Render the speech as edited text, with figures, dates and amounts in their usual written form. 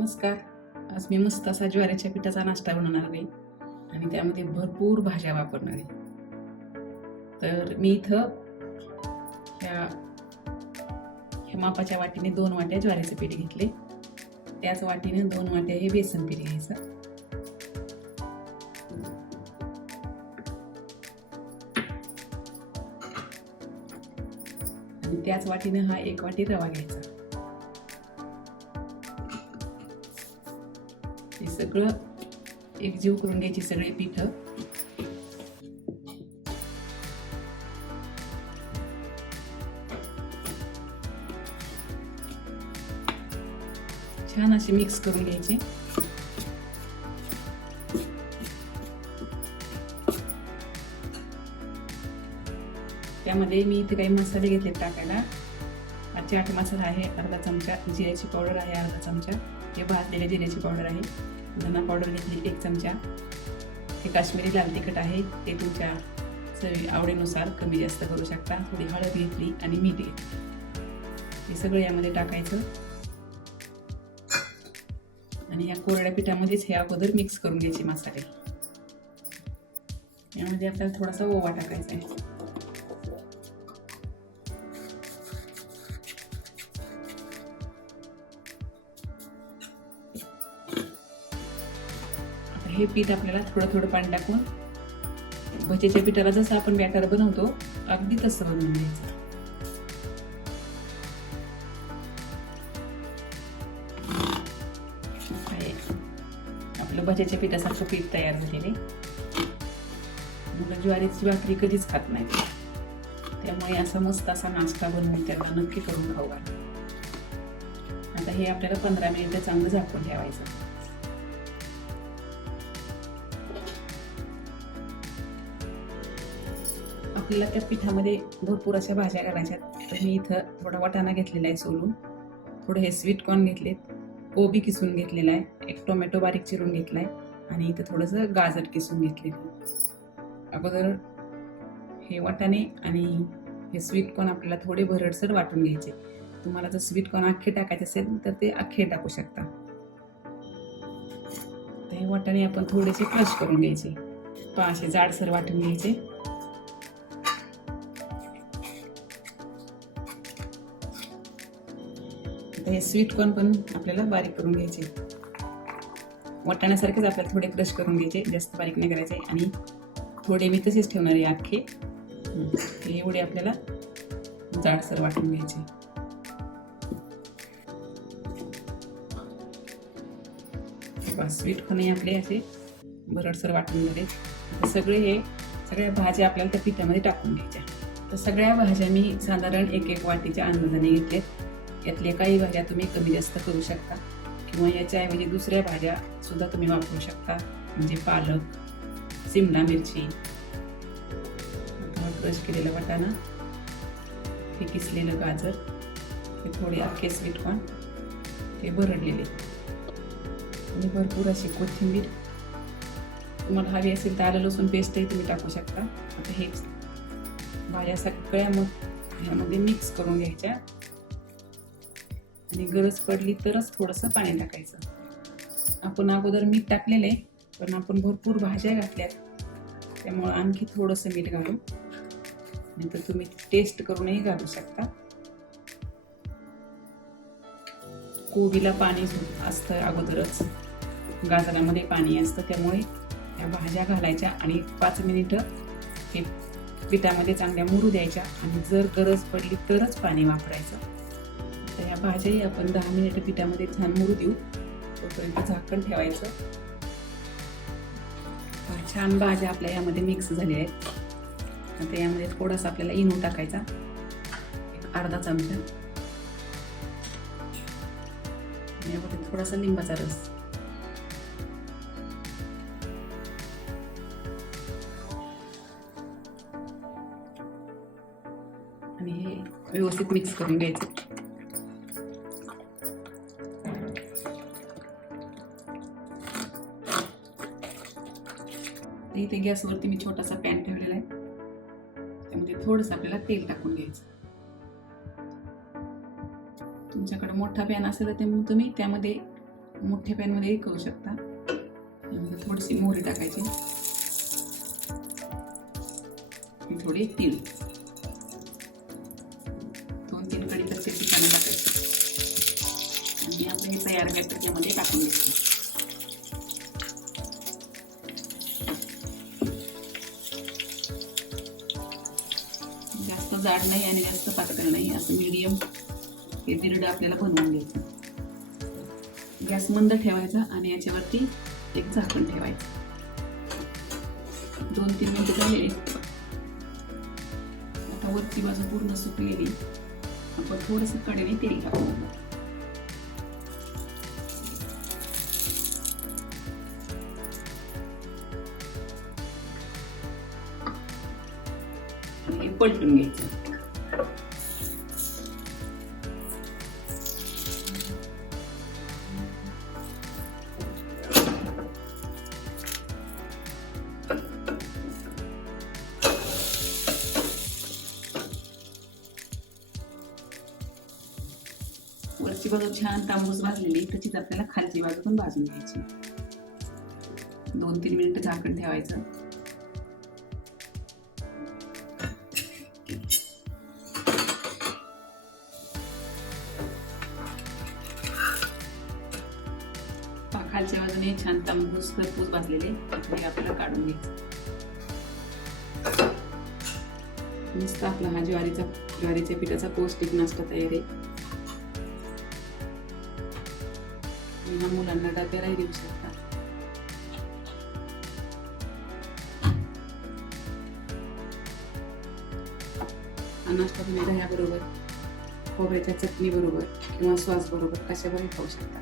नमस्कार. आज मी मस्त असा ज्वारीच्या पिठाचा नाश्ता बनवणार आहे आणि त्यामध्ये भरपूर भाज्या वापरणार आहे. तर मी इथं ह्या मापाच्या वाटीने 2 वाट्या ज्वारीचे पीठ घेतले. त्याच वाटीने 2 वाट्या हे बेसन पीठ घ्यायचं. आणि त्याच वाटीने हा 1 वाटी रवा घ्यायचा. हे सगळं एकजीव करून घ्यायची सगळे पीठ. छान असे मिक्स करून घ्यायचे. त्यामध्ये मी इथे काही मसाले घेतले टाकायला. चाट मसाला आहे अर्धा चमचा, जिऱ्याची पावडर आहे अर्धा चमचा, हे भाजलेल्या जिऱ्याची पावडर आहे, धना पावडर घेतली 1 चमचा, हे काश्मीरी लाल तिखट आहे, ते तुमच्या चवी आवडीनुसार कमी जास्त करू शकता. थोडी हळद घेतली आणि मीठ घेतली. हे सगळं यामध्ये टाकायचं आणि या कोरड्या पिठामध्येच हे अगोदर मिक्स करून घ्यायचे मसाले. यामध्ये आपल्याला थोडासा ओवा टाकायचा आहे. हे पीठ आपल्याला थोडं थोडं पाणी टाकून भजीच्या पिठाला जसं आपण बॅटर बनवतो अगदी तसं बनवून घ्यायचं. आपलं भजीच्या पिठासारखं पीठ तयार झालेले. मुलं ज्वारीची भाकरी कधीच खात नाही, त्यामुळे असा मस्त असा नाश्ता बनवून त्यांना नक्की करून खाऊ घाला. आता हे आपल्याला 15 मिनिटं चांगलं झाकून ठेवायचं. आपल्याला त्या पिठामध्ये भरपूर अशा भाज्या घालायच्या. तर मी इथं थोडा वाटाणा घेतलेला आहे सोलून, थोडे हे स्वीट कॉर्न घेतलेत, कोबी किसून घेतलेला आहे, 1 टोमॅटो बारीक चिरून घेतलाय आणि इथं थोडंसं गाजर किसून घेतलेलं. अगोदर हे वाटाणे आणि हे स्वीट कॉर्न आपल्याला थोडे भरडसर वाटून घ्यायचे. तुम्हाला जर स्वीट कॉर्न अख्खे टाकायचे असेल तर ते अख्खे टाकू शकता. तर हे वाटाणे आपण थोडेसे क्रश करून घ्यायचे, असे जाडसर वाटून घ्यायचे. हे स्वीट कॉर्न पण आपल्याला बारीक करून घ्यायचे. वाटाण्यासारखेच आपल्याला थोडे क्रश करून घ्यायचे, जास्त बारीक नाही करायचे. आणि थोडे मी तसेच ठेवणार आहे अख्खे. एवढे आपल्याला जाडसर वाटून घ्यायचे. स्वीट कॉर्न आपले असे भरडसर वाटून झाले. सगळ्या भाज्या आपल्याला त्या पिठामध्ये टाकून घ्यायच्या. तर सगळ्या भाज्या मी साधारण 1-1 वाटीच्या अंदाजाने घेतल्यात. यातल्या काही भाज्या तुम्ही कमी जास्त करू शकता किंवा याच्याऐवजी दुसऱ्या भाज्या सुद्धा तुम्ही वापरू शकता, म्हणजे पालक, सिमला मिरची, क्रश केलेला वाटाणा, हे किसलेलं गाजर, हे थोडे अख्खे स्वीट कॉर्न, हे भरडलेले आणि भरपूर अशी कोथिंबीर. तुम्हाला हवी असेल तर आलं लसूण पेस्टही तुम्ही टाकू शकता. आता हे भाज्या सगळ्या मग ह्यामध्ये मिक्स करून घ्यायच्या आणि गरज पडली तरच थोडंसं पाणी टाकायचं. आपण अगोदर मीठ टाकलेलं आहे, पण आपण भरपूर भाज्या घातल्यात त्यामुळं आणखी थोडंसं मीठ घालू, नाहीतर तुम्ही टेस्ट करूनही घालू शकता. कोबीला पाणी असतं अगोदरच, गाजरामध्ये पाणी असतं, त्यामुळे या भाज्या घालायच्या आणि 5 मिनिटं हे पिठामध्ये चांगल्या मुरू द्यायच्या आणि जर गरज पडली तरच पाणी वापरायचं. तर ह्या भाज्याही आपण 10 मिनिटं पिठामध्ये छान मुरू देऊ, तोपर्यंत झाकण ठेवायचं. छान भाज्या आपल्या यामध्ये मिक्स झाल्या आहेत. आता यामध्ये थोडासा आपल्याला इनो टाकायचा, 1 अर्धा चमचा, यामध्ये थोडासा लिंबाचा रस. आणि हे व्यवस्थित मिक्स करून घ्यायचं. इथे गॅसवरती मी छोटासा पॅन ठेवलेला आहे, त्यामध्ये थोडंसं आपल्याला तेल टाकून घ्यायचं. तुमच्याकडे मोठा पॅन असेल तर मग तुम्ही त्यामध्ये मोठ्या पॅनमध्ये करू शकता. थोडीशी मोहरी टाकायची, थोडी तीळ, 2-3 कढीपत्त्याची पानं टाकायची आणि आपण हे तयार बॅटर त्यामध्ये टाकून घ्यायचं. जास्त जाड नाही आणि जास्त पातळ नाही, असं मीडियम हे धिरडं आपल्याला बनवून घ्यायचं. गॅस मंद ठेवायचा आणि याच्यावरती एक झाकण ठेवायचं. 2-3 मिनिटं झाले. आता वरची बाजू पूर्ण सुकलेली. आपण थोडंसं कडेने तेल टाकू. हे पलटून घ्यायचं. वरची बाजू छान तांबूस भाजलेली, तशीच आपल्याला खालची बाजू पण भाजून घ्यायची. 2-3 मिनिटं झाकण ठेवायचं. खालच्या बाजूने छान तांबूस खरपूस भाजलेले हे आपल्याला काढून घ्यायचं. मस्त आपला हा ज्वारीच्या पिठाचा पौष्टिक नाश्ता तयार आहे. मुलांना डब्यालाही देऊ शकता. हा नाश्ता तुम्ही दह्याबरोबर, खोबऱ्याच्या चटणी बरोबर किंवा सॉस बरोबर कशावरही खाऊ शकता.